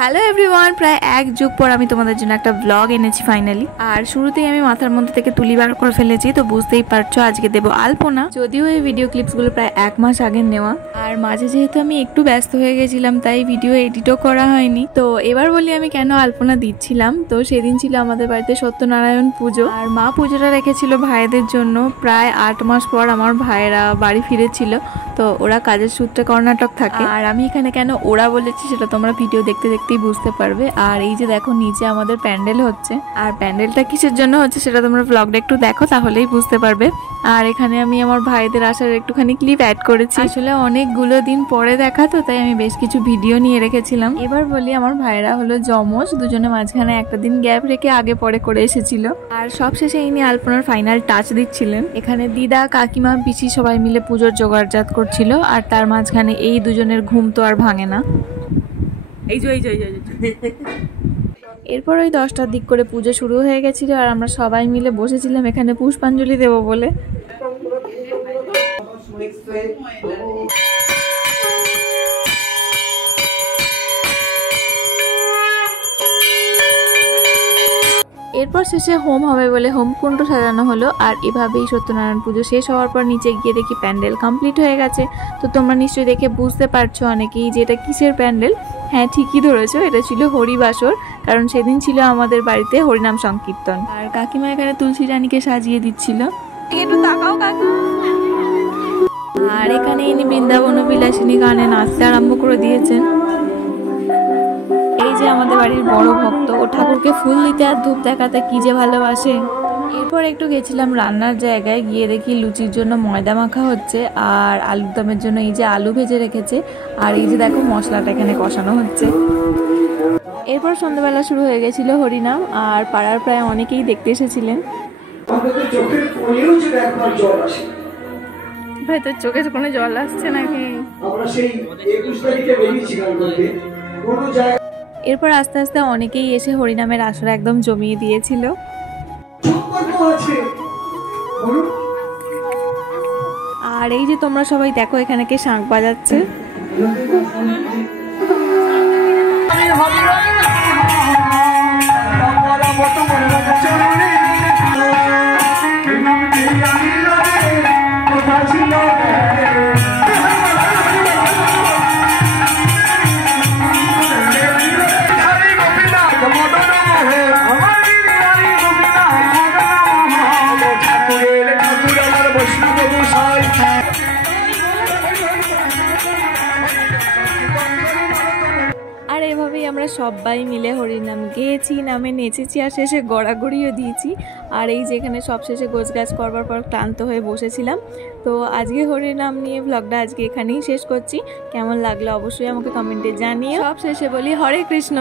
Hello everyone, প্রায় এক যুগ পর আমি তোমাদের জন্য একটা ব্লগ এনেছি ফাইনালি। আর শুরুতেই আমি মাথার মধ্যে থেকে তুলি বার করে ফেলেছি, তো বুঝতেই পারছো আজকে দেবো আলপনা। যদিও এই ভিডিও ক্লিপসগুলো প্রায় 1 মাস আগের নেওয়া, আর মাঝে যেহেতু আমি একটু ব্যস্ত হয়ে গেছিলাম তাই ভিডিও এডিটও করা হয়নি। তো এবার বলি আমি কেন আলপনা দিচ্ছিলাম। তো সেদিন ছিল আমাদের বাড়িতে সত্যনারায়ণ পুজো, আর মা পুজোটা রেখেছিল ভাইদের জন্য। প্রায় 8 মাস পর আমার ভাইয়েরা বাড়ি ফিরেছিল, তো ওরা কাজের সূত্রে কর্ণাটক থাকে। আর আমি এখানে কেন ওরা বলেছি সেটা তোমরা ভিডিও দেখতে দেখতেই বুঝতে পারবে। আর এই যে দেখো নিচে আমাদের প্যান্ডেল হচ্ছে, আর প্যান্ডেলটা কিসের জন্য হচ্ছে সেটা তোমরা ব্লগটা একটু দেখো তাহলেই বুঝতে পারবে। আর এখানে আমি আমার ভাইদের আসার একটুখানি ক্লিপ অ্যাড করেছি। আসলে অনেকগুলো দিন পরে দেখা, তো তাই আমি বেশ কিছু ভিডিও নিয়ে রেখেছিলাম। এবার বলি আমার ভাইরা হলো যমজ, দুজনে মাঝখানে একটা দিন গ্যাপ রেখে আগে পরে করে এসেছিল। আর সবশেষে ইনি আলপনার ফাইনাল টাচ দিচ্ছিলেন। এখানে দিদা, কাকিমা, পিসি সবাই মিলে পুজোর জোগাড়জাত করছিল, আর তার মাঝখানে এই দুজনের ঘুম তো আর ভাঙে না। এরপর ওই 10টার দিক করে পুজো শুরু হয়ে গেছিল, আর আমরা সবাই মিলে বসেছিলাম এখানে পুষ্পাঞ্জলি দেব বলে। এরপর শেষে হোম হবে বলে হোমকুণ্ড সাজানো হলো। আর এভাবেই সত্যনারায়ণ পুজো শেষ হওয়ার পর নিচে গিয়ে দেখি প্যান্ডেল কমপ্লিট হয়ে গেছে। তো তোমরা নিশ্চয়ই দেখে বুঝতে পারছো অনেকেই যে এটা কিসের প্যান্ডেল। হ্যাঁ, ঠিকই ধরেছো, এটা ছিল হরিবাসর, কারণ সেদিন ছিল আমাদের বাড়িতে হরিনাম সংকীর্তন। আর কাকিমা এখানে তুলসী রানীকে সাজিয়ে দিচ্ছিল। একটু তাকাও কাকু। আর এখানে ইনি বৃন্দাবন বিলাসিনী গানে নাচতে আরম্ভ করে দিয়েছেন। এই যে আমাদের বাড়ির বড় ভক্ত, ও ঠাকুরকে ফুল দিতে আর ধূপ দেখাতে কি যে ভালোবাসে। এরপর একটু গেছিলাম রান্নার জায়গায়, গিয়ে দেখি লুচির জন্য ময়দা মাখা হচ্ছে, আর আলুর দমের জন্য এই যে আলু ভেজে রেখেছে, আর এই যে দেখো মশলাটা এখানে কষানো হচ্ছে। এরপর সন্ধ্যাবেলা শুরু হয়ে গেছিল হরিনাম, আর পাড়ার প্রায় অনেকেই দেখতে এসেছিলেন। ভাই তোর চোখে কোনো জল আসছে নাকি? এরপর আস্তে আস্তে অনেকেই এসে হরিনামের আসর একদম জমিয়ে দিয়েছিল। আর এই যে তোমরা সবাই দেখো এখানে কে শাঁখ বাজাচ্ছে। আর এভাবেই আমরা সবাই মিলে হরিনাম গেয়েছি, নামে নেচেছি, আর শেষে গড়াগড়িও দিয়েছি। আর এই যেখানে সব শেষে গোছগাছ করবার পর ক্লান্ত হয়ে বসেছিলাম। তো আজকে হরিনাম নিয়ে ব্লগটা আজকে এখানেই শেষ করছি। কেমন লাগলো অবশ্যই আমাকে কমেন্টে জানিয়ে। সব শেষে বলি হরে কৃষ্ণ।